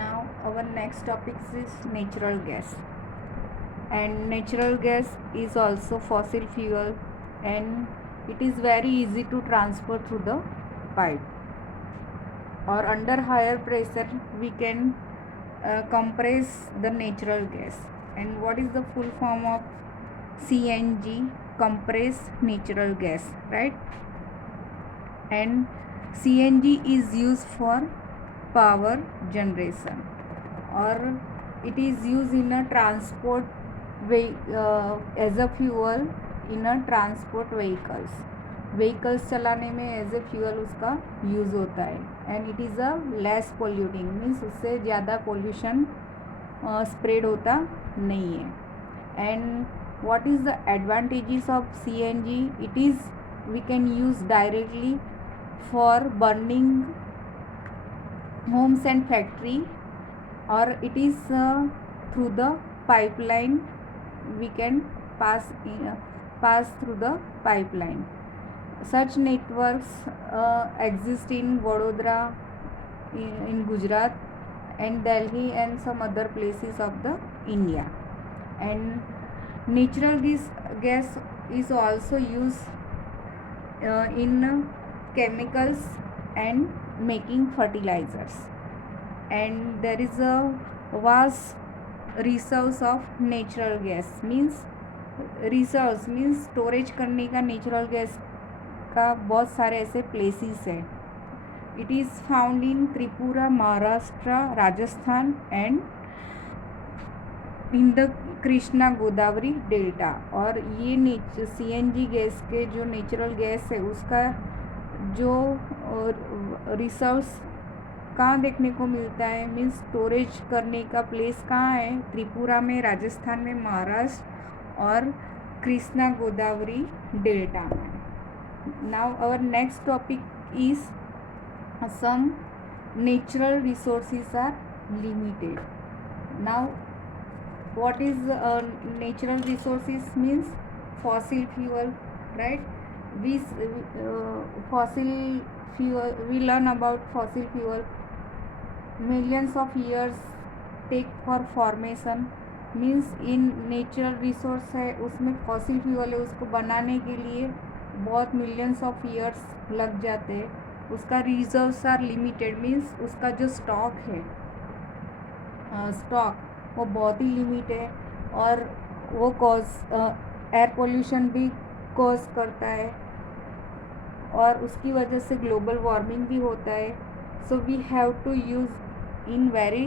Now our next topic is natural gas, and natural gas is also fossil fuel, and it is very easy to transfer through the pipe or under higher pressure we can compress the natural gas. And what is the full form of CNG? Compressed natural gas, right? And CNG is used for power generation, or it is used in a transport as a fuel in a transport vehicles चलाने में as a fuel उसका use होता है. And it is a less polluting, means उससे ज़्यादा pollution spread होता नहीं है. And what is the advantages of CNG? It is we can use directly for burning homes and factory, or it is through the pipeline we can pass through the pipeline. Such networks exist in Vadodara, in Gujarat and Delhi and some other places of the India. And natural gas is also used in chemicals and making fertilizers. And there is a vast reserves of natural gas, means research means storage करने का natural gas का बहुत सारे ऐसे places हैं. It is found in Tripura, Maharashtra, Rajasthan and in the Krishna Godavari delta. और ये CNG gas के जो नेचुरल गैस है उसका जो रिसर्च कहाँ देखने को मिलता है, मीन्स स्टोरेज करने का प्लेस कहाँ है? त्रिपुरा में, राजस्थान में, महाराष्ट्र और कृष्णा गोदावरी डेल्टा में. Now our next topic is some natural resources are limited. Now what is natural resources? Means fossil fuel, right? Fossil fuel, we learn about fossil fuel. Millions of years take for formation, means in natural resource है उसमें fossil fuel है, उसको बनाने के लिए बहुत millions of years लग जाते हैं. उसका reserves are limited, means उसका जो stock है स्टॉक वो बहुत ही लिमिट है, और वो कॉज एयर पोल्यूशन भी कॉज करता है, और उसकी वजह से ग्लोबल वार्मिंग भी होता है. So we have to use in very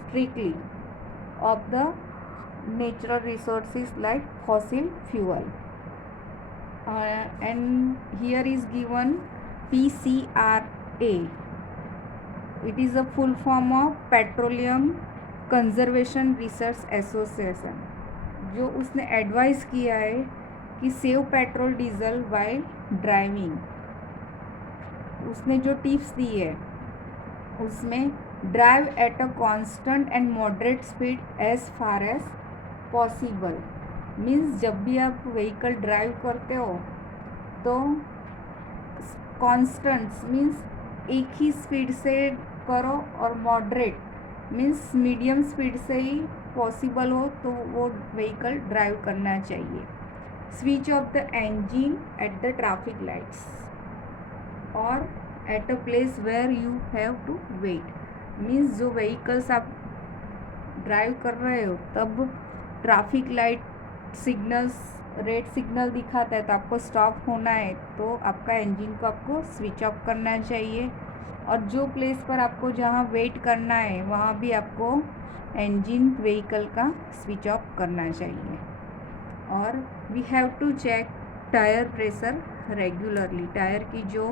strictly of the natural resources like fossil fuel. And here is given PCRA. It is a full form of Petroleum Conservation Research Association. जो उसने advice किया है कि save petrol diesel while driving. उसने जो tips दी है उसमें drive at a constant and moderate speed as far as possible. Means जब भी आप व्हीकल ड्राइव करते हो तो कांस्टेंट मीन्स एक ही स्पीड से करो, और मॉडरेट मीन्स मीडियम स्पीड से ही पॉसिबल हो तो वो व्हीकल ड्राइव करना चाहिए. Switch off the engine at the traffic lights और at a place where you have to wait. Means जो व्हीकल्स आप ड्राइव कर रहे हो तब traffic light signals red signal दिखाता है तो आपको स्टॉप होना है, तो आपका इंजन को आपको स्विच ऑफ करना चाहिए. और जो प्लेस पर आपको जहाँ वेट करना है वहाँ भी आपको इंजन व्हीकल का स्विच ऑफ करना चाहिए. और we have to check tyre pressure regularly. Tyre की जो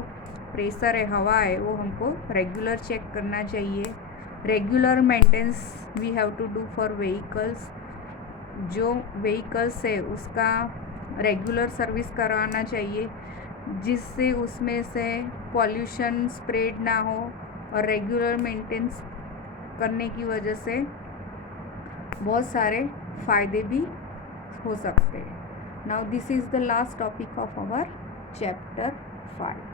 प्रेशर है, हवा है, वो हमको रेगुलर चेक करना चाहिए. Regular maintenance we have to do for vehicles. जो व्हीकल्स है उसका रेगुलर सर्विस करवाना चाहिए, जिससे उसमें से पॉल्यूशन स्प्रेड ना हो, और रेगुलर मेंटेनेंस करने की वजह से बहुत सारे फ़ायदे भी हो सकते हैं. Now this is the last topic of our chapter 5.